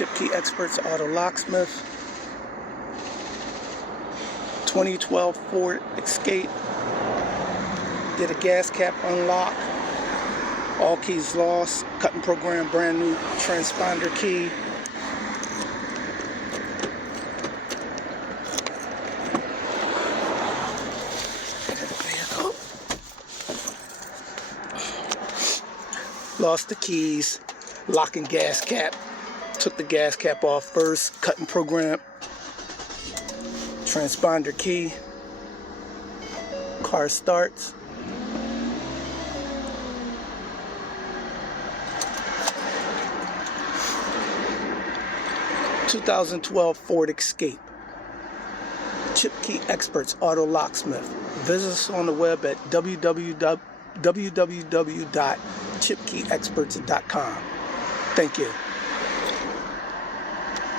Chipkey Experts Auto Locksmith. 2012 Ford Escape. Did a gas cap unlock. All keys lost. Cut and program brand new transponder key. Lost the keys, locking gas cap, took the gas cap off first, cut and program, transponder key, car starts. (2012) Ford Escape. Chipkey Experts Auto Locksmith. Visit us on the web at www.chipkeyexperts.com. Thank you.